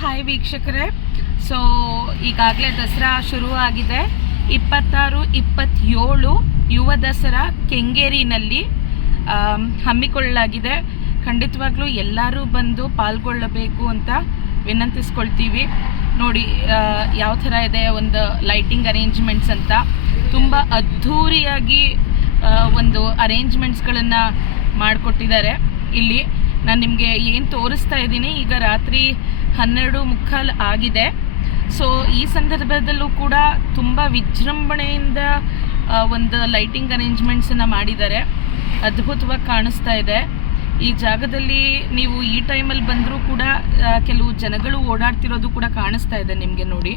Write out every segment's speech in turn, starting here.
Hi ವೀಕ್ಷಕರೇ. So ಈಗಾಗಲೇ ದಸರಾ ಶುರುವಾಗಿದೆ. 26-27 ಯುವ ದಸರಾ ಕೆಂಗೇರಿನಲ್ಲಿ ಹಮ್ಮಿಕೊಳ್ಳಲಾಗಿದೆ. ಖಂಡಿತವಾಗ್ಲೂ ಎಲ್ಲರೂ ಬಂದು ಪಾಲ್ಗೊಳ್ಳಬೇಕು ಅಂತ ವಿನಂತಿಸ್ಕೊಳ್ತೀವಿ. ನೋಡಿ ಯಾವ ಥರ ಇದೆ ಒಂದು ಲೈಟಿಂಗ್ ಅರೇಂಜ್ಮೆಂಟ್ಸ್ ಅಂತ. ತುಂಬ ಅದ್ಧೂರಿಯಾಗಿ ಒಂದು ಅರೇಂಜ್ಮೆಂಟ್ಸ್ಗಳನ್ನು ಮಾಡಿಕೊಟ್ಟಿದ್ದಾರೆ. ಇಲ್ಲಿ ನಾನು ನಿಮಗೆ ಏನು ತೋರಿಸ್ತಾ ಇದ್ದೀನಿ, ಈಗ ರಾತ್ರಿ 12:15 ಆಗಿದೆ. ಸೊ ಈ ಸಂದರ್ಭದಲ್ಲೂ ಕೂಡ ತುಂಬ ವಿಜೃಂಭಣೆಯಿಂದ ಒಂದು ಲೈಟಿಂಗ್ ಅರೇಂಜ್ಮೆಂಟ್ಸನ್ನು ಮಾಡಿದ್ದಾರೆ. ಅದ್ಭುತವಾಗಿ ಕಾಣಿಸ್ತಾ ಇದೆ. ಈ ಜಾಗದಲ್ಲಿ ನೀವು ಈ ಟೈಮಲ್ಲಿ ಬಂದರೂ ಕೂಡ ಕೆಲವು ಜನಗಳು ಓಡಾಡ್ತಿರೋದು ಕೂಡ ಕಾಣಿಸ್ತಾ ಇದೆ ನಿಮಗೆ. ನೋಡಿ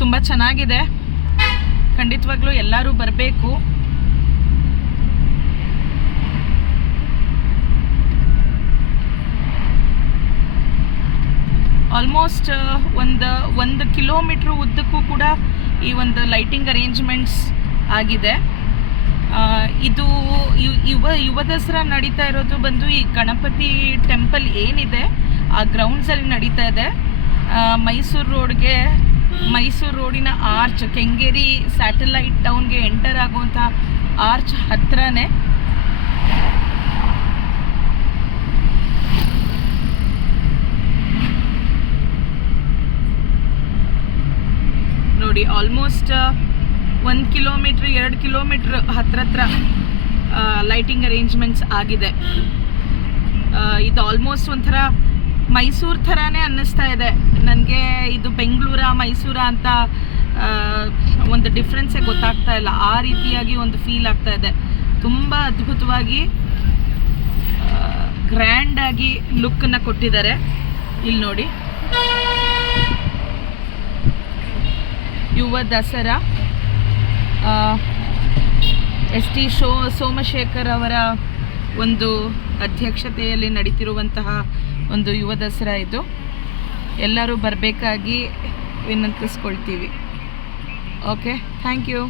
ತುಂಬ ಚೆನ್ನಾಗಿದೆ. ಖಂಡಿತವಾಗ್ಲೂ ಎಲ್ಲರೂ ಬರಬೇಕು. ಆಲ್ಮೋಸ್ಟ್ ಒಂದು ಕಿಲೋಮೀಟ್ರ್ ಉದ್ದಕ್ಕೂ ಕೂಡ ಈ ಒಂದು ಲೈಟಿಂಗ್ ಅರೇಂಜ್ಮೆಂಟ್ಸ್ ಆಗಿದೆ. ಇದು ಯುವ ದಸರಾ ನಡೀತಾ ಇರೋದು ಬಂದು ಈ ಗಣಪತಿ ಟೆಂಪಲ್ ಏನಿದೆ ಆ ಗ್ರೌಂಡ್ಸಲ್ಲಿ ನಡೀತಾ ಇದೆ. ಮೈಸೂರು ರೋಡಿನ ಆರ್ಚ್, ಕೆಂಗೇರಿ ಸ್ಯಾಟಲೈಟ್ ಟೌನ್ಗೆ ಎಂಟರ್ ಆಗುವಂಥ ಆರ್ಚ್ ಹತ್ರನೇ ನೋಡಿ. ಆಲ್ಮೋಸ್ಟ್ 1 ಕಿಲೋಮೀಟ್ರ್ 2 ಕಿಲೋಮೀಟ್ರ್ ಹತ್ರ ಲೈಟಿಂಗ್ ಅರೇಂಜ್ಮೆಂಟ್ಸ್ ಆಗಿದೆ. ಇದು ಆಲ್ಮೋಸ್ಟ್ ಒಂಥರ ಮೈಸೂರು ಥರನೇ ಅನ್ನಿಸ್ತಾ ಇದೆ ನನಗೆ. ಇದು ಬೆಂಗಳೂರ ಮೈಸೂರ ಅಂತ ಒಂದು ಡಿಫ್ರೆನ್ಸೇ ಗೊತ್ತಾಗ್ತಾ ಇಲ್ಲ. ಆ ರೀತಿಯಾಗಿ ಒಂದು ಫೀಲ್ ಆಗ್ತಾ ಇದೆ. ತುಂಬ ಅದ್ಭುತವಾಗಿ ಗ್ರ್ಯಾಂಡಾಗಿ ಲುಕ್ಕನ್ನು ಕೊಟ್ಟಿದ್ದಾರೆ. ಇಲ್ಲಿ ನೋಡಿ, ಯುವ ದಸರಾ ST ಸೋಮಶೇಖರ್ ಅವರ ಒಂದು ಅಧ್ಯಕ್ಷತೆಯಲ್ಲಿ ನಡೀತಿರುವಂತಹ ಒಂದು ಯುವ ದಸರಾ ಇದು. ಎಲ್ಲರೂ ಬರಬೇಕಾಗಿ ವಿನಂತಿಸ್ಕೊಳ್ತೀವಿ. Okay, thank you.